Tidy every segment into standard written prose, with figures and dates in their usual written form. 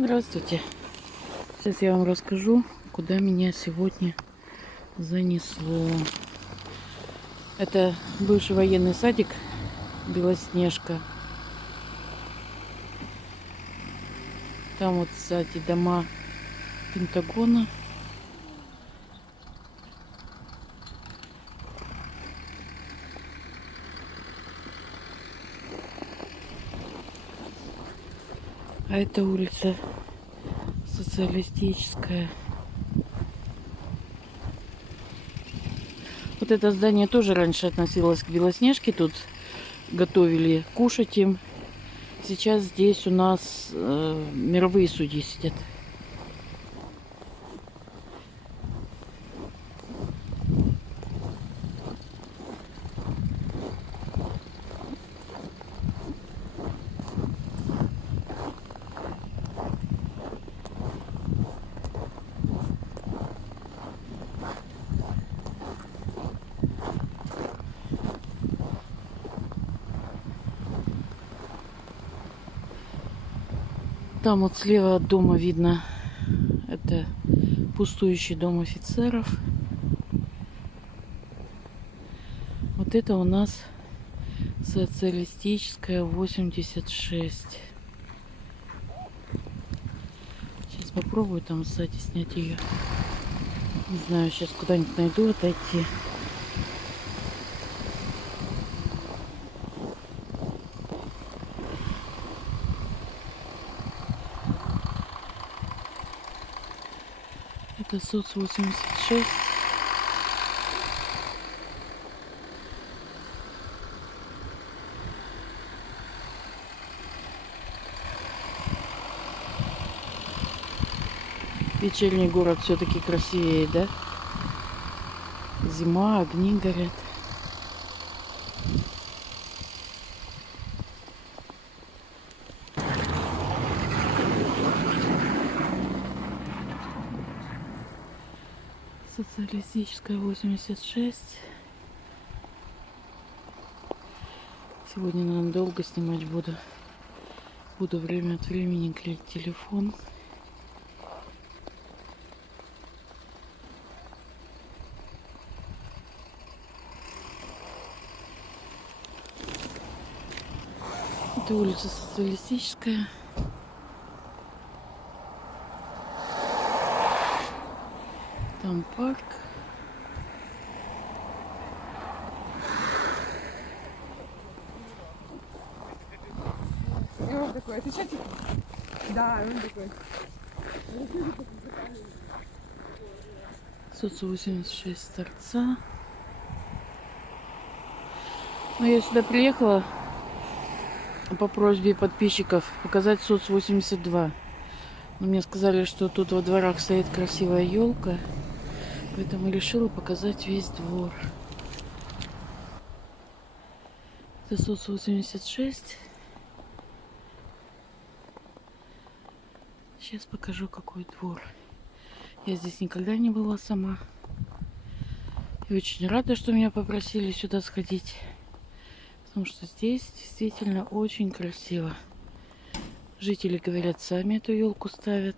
Здравствуйте. Сейчас я вам расскажу, куда меня сегодня занесло. Это бывший военный садик Белоснежка. Там вот сзади дома Пентагона. А это улица Социалистическая. Вот это здание тоже раньше относилось к Белоснежке. Тут готовили кушать им. Сейчас здесь у нас мировые судьи сидят. Там вот слева от дома видно, это пустующий дом офицеров. Вот это у нас Социалистическая 86. Сейчас попробую там сзади снять ее. Не знаю, сейчас куда-нибудь найду отойти. Это СОЦ 86. Вечерний город все-таки красивее, да? Зима, огни горят. Социалистическая 86. Сегодня, наверное, долго снимать буду. Буду время от времени клеить телефон. Это улица Социалистическая. Там парк. И он такой, ты что, типа? Да, он такой. СОЦ 86 торца. Но я сюда приехала по просьбе подписчиков показать СОЦ 82. Но мне сказали, что тут во дворах стоит красивая елка. Поэтому решила показать весь двор. Это СОЦ 86. Сейчас покажу, какой двор. Я здесь никогда не была сама. И очень рада, что меня попросили сюда сходить. Потому что здесь действительно очень красиво. Жители, говорят, сами эту елку ставят.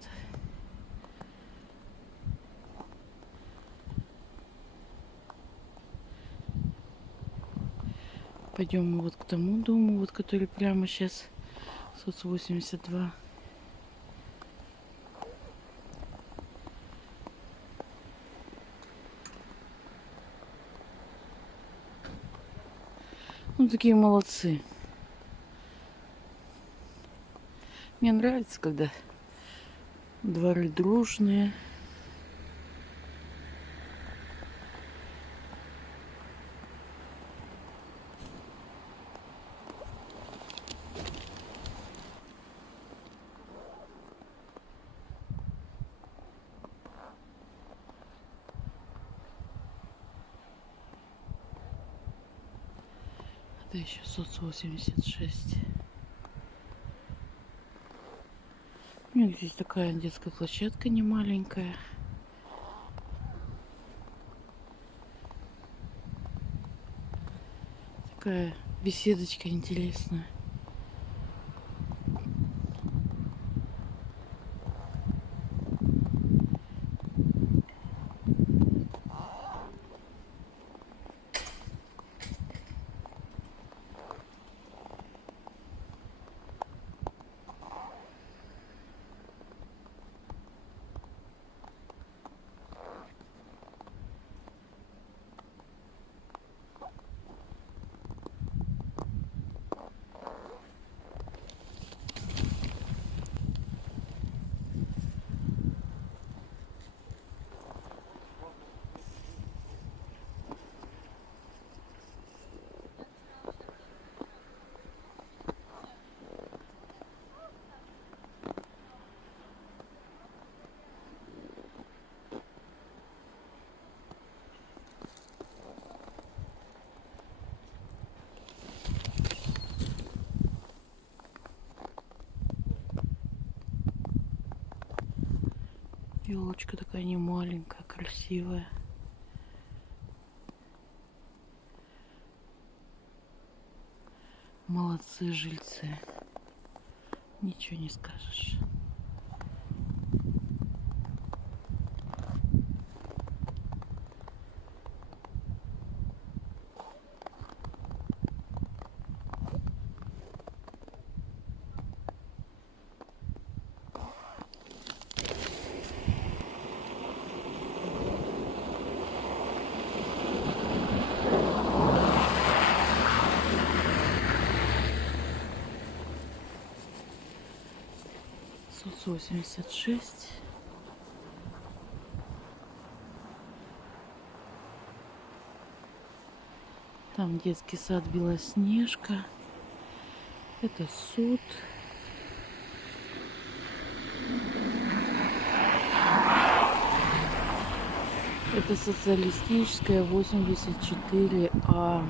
Пойдем мы вот к тому дому, вот который прямо сейчас, СОЦ 82. Ну, такие молодцы. Мне нравится, когда дворы дружные. Это еще СОЦ 86. У них здесь такая детская площадка не маленькая. Такая беседочка интересная. Елочка такая не маленькая, красивая. Молодцы жильцы. Ничего не скажешь. Соц 86. Там детский сад Белоснежка. Это суд. Это социалистическая 84А.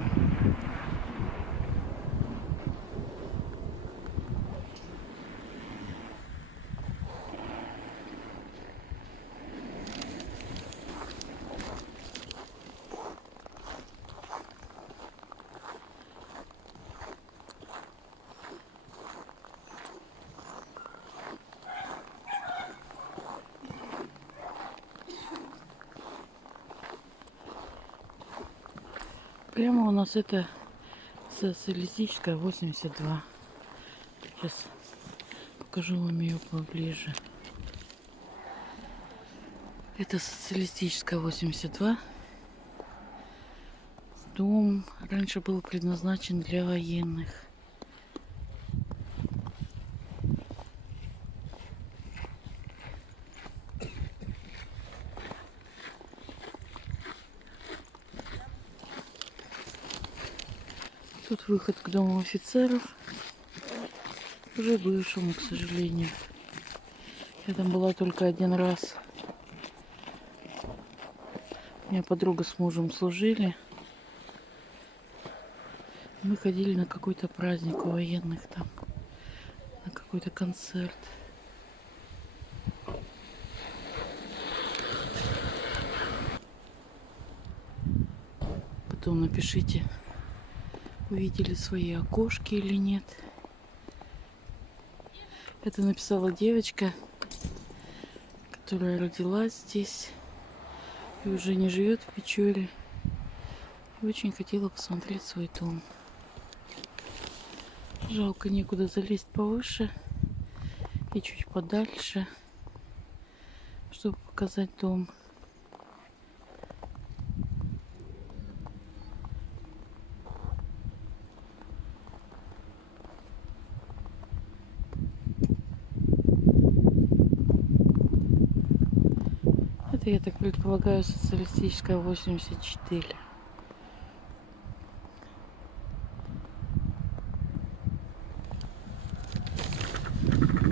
Прямо у нас это социалистическая 82. Сейчас покажу вам ее поближе. Это социалистическая 82. Дом раньше был предназначен для военных. Тут выход к дому офицеров. Уже бывшему, к сожалению. Я там была только один раз. У меня подруга с мужем служили. Мы ходили на какой-то праздник у военных там. На какой-то концерт. Потом напишите, увидели свои окошки или нет. Это написала девочка, которая родилась здесь и уже не живет в Печоре. И очень хотела посмотреть свой дом. Жалко, некуда залезть повыше и чуть подальше, чтобы показать дом. Это, я так предполагаю, социалистическая 84.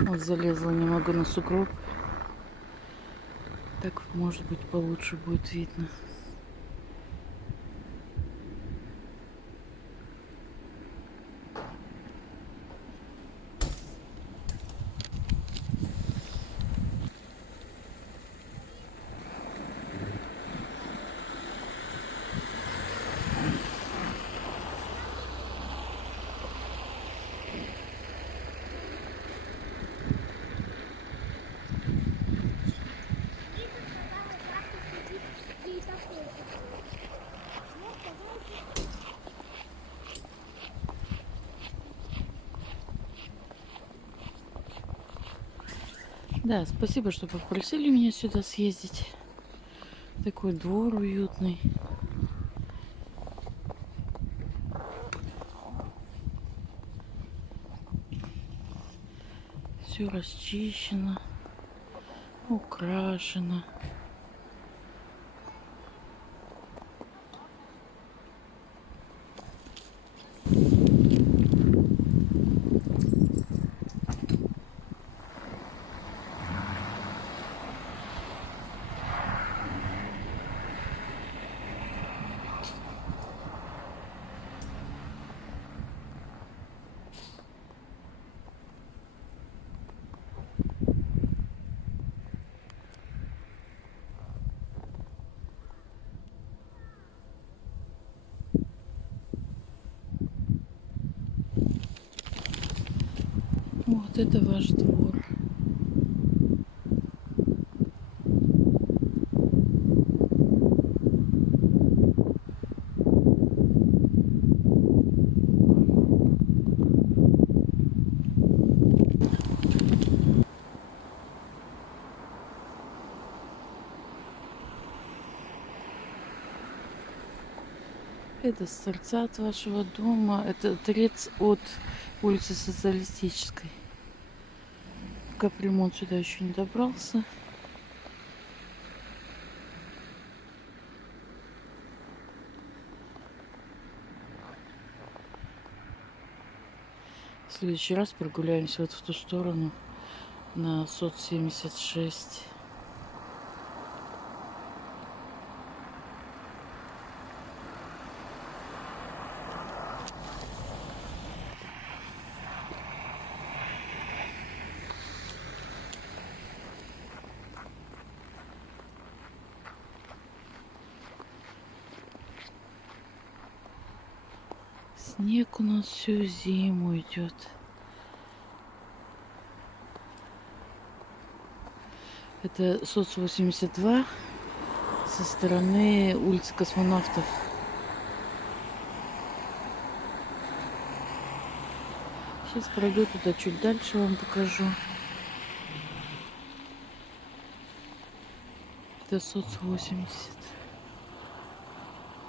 Вот залезла немного на сугроб. Так, может быть, получше будет видно. Да, спасибо, что попросили меня сюда съездить. Такой двор уютный. Все расчищено, украшено. Вот это ваш двор. Это с торца от вашего дома. Это торец от улицы Социалистической. Капремонт сюда еще не добрался. В следующий раз прогуляемся вот в ту сторону на СОТ 76. Снег у нас всю зиму идет. Это СОС 82 со стороны улицы Космонавтов. Сейчас пройду туда чуть дальше, вам покажу. Это СОС 80.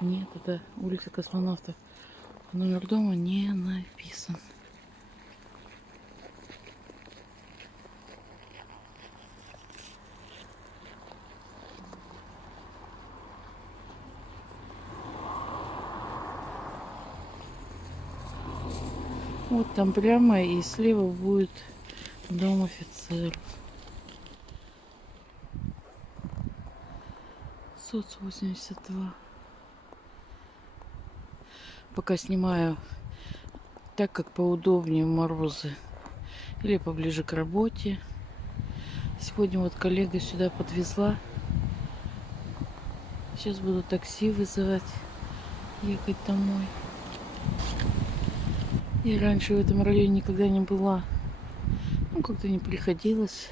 Нет, это улица Космонавтов. Номер дома не написан. Вот там прямо и слева будет дом офицеров. СОЦ 82. Пока снимаю так, как поудобнее в морозы. Или поближе к работе. Сегодня вот коллега сюда подвезла. Сейчас буду такси вызывать, ехать домой. Я раньше в этом районе никогда не была. Ну, как-то не приходилось.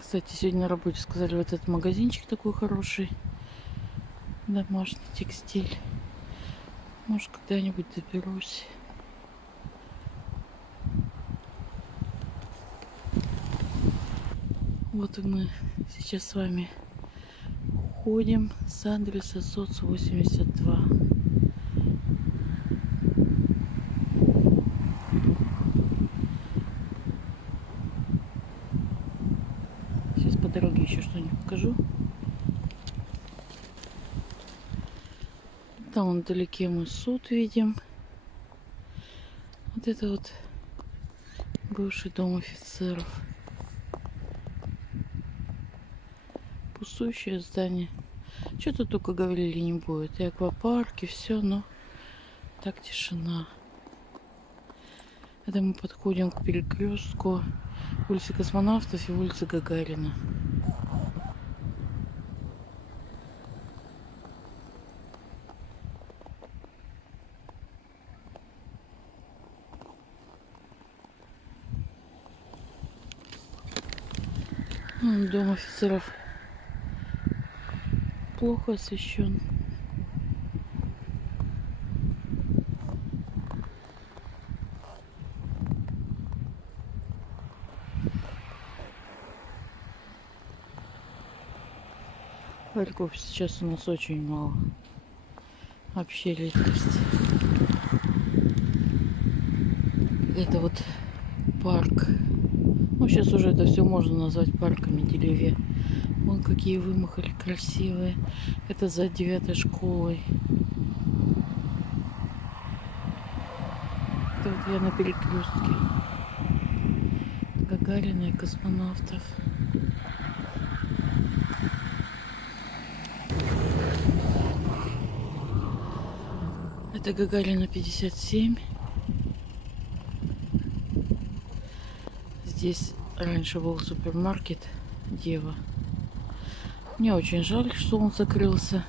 Кстати, сегодня на работе сказали, вот этот магазинчик такой хороший. Домашний текстиль. Может, когда-нибудь доберусь. Вот и мы сейчас с вами уходим с адреса СОЦ 82. Сейчас по дороге еще что-нибудь покажу. Там вдалеке мы суд видим. Вот это вот бывший дом офицеров. Пустующее здание. Что-то только говорили не будет. И аквапарк, и все, но так тишина. Это мы подходим к перекрестку улицы Космонавтов и улицы Гагарина. Дом офицеров плохо освещен. Ларьков сейчас у нас очень мало. Вообще редкость. Это вот парк. Ну, сейчас уже это все можно назвать парками, деревья. Вон какие вымахали красивые. Это за 9-й школой. Это вот я на перекрестке Гагарина и Космонавтов. Это Гагарина 57. Здесь раньше был супермаркет Дева. Мне очень жаль, что он закрылся.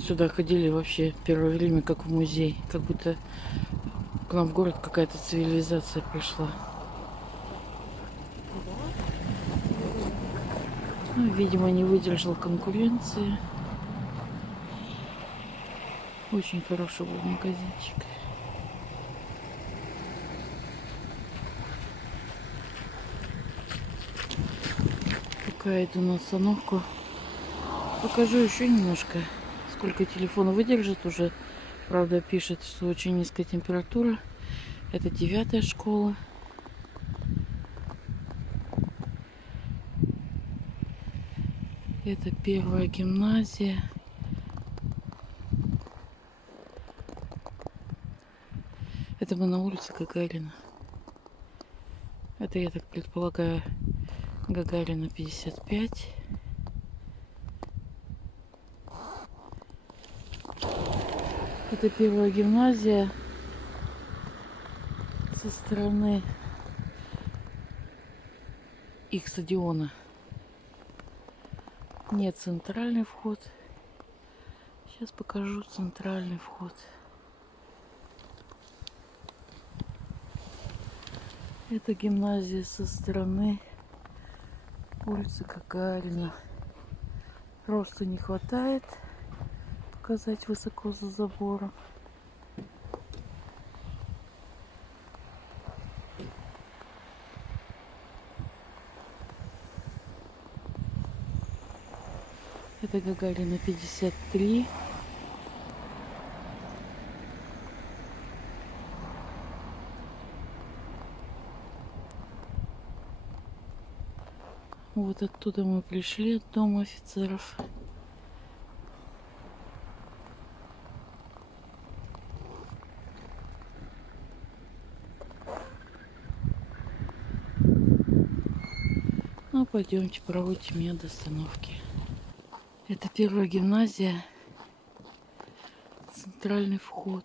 Сюда ходили вообще первое время как в музей. Как будто к нам в город какая-то цивилизация пришла. Ну, видимо, не выдержал конкуренции. Очень хороший был магазинчик. Пока иду на остановку, покажу еще немножко, сколько телефон выдержит уже. Правда, пишет, что очень низкая температура. Это 9-я школа. Это 1-я гимназия. Это мы на улице Гагарина. Это, я так предполагаю, Гагарина 55. Это 1-я гимназия со стороны их стадиона. Нет, центральный вход. Сейчас покажу центральный вход. Это гимназия со стороны улицы Гагарина. Роста не хватает показать высоко за забором. Это Гагарина 53. Вот оттуда мы пришли, от дома офицеров. Ну, пойдемте, проводите меня до остановки. Это 1-я гимназия, центральный вход.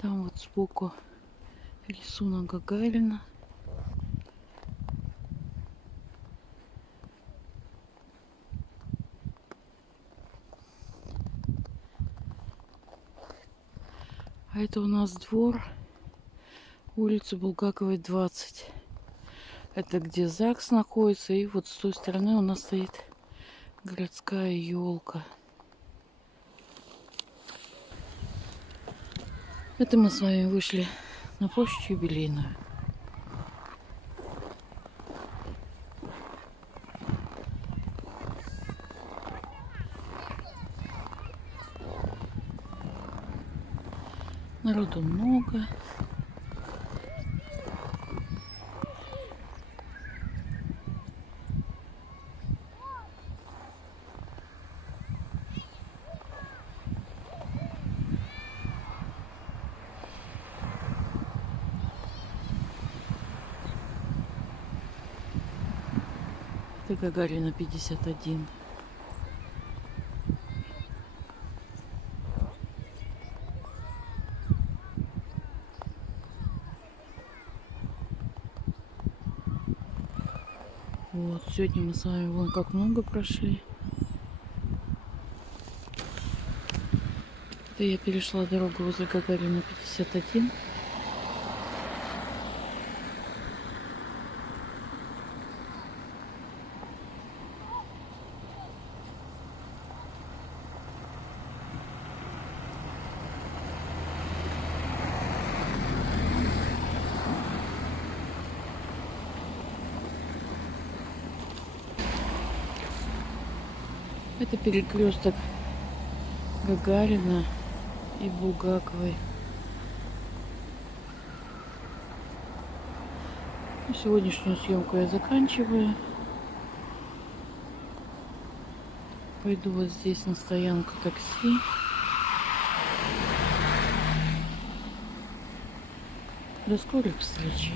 Там вот сбоку рисунок Гагарина. А это у нас двор, улица Булгаковой, 20. Это где ЗАГС находится. И вот с той стороны у нас стоит городская елка. Это мы с вами вышли на площадь Юбилейную. Народу много. Это Гагарина 51. Вот, сегодня мы с вами вон как много прошли. Это я перешла дорогу возле Гагарина 51. Это перекресток Гагарина и Булгаковой. Сегодняшнюю съемку я заканчиваю. Пойду вот здесь на стоянку такси. До скорых встреч!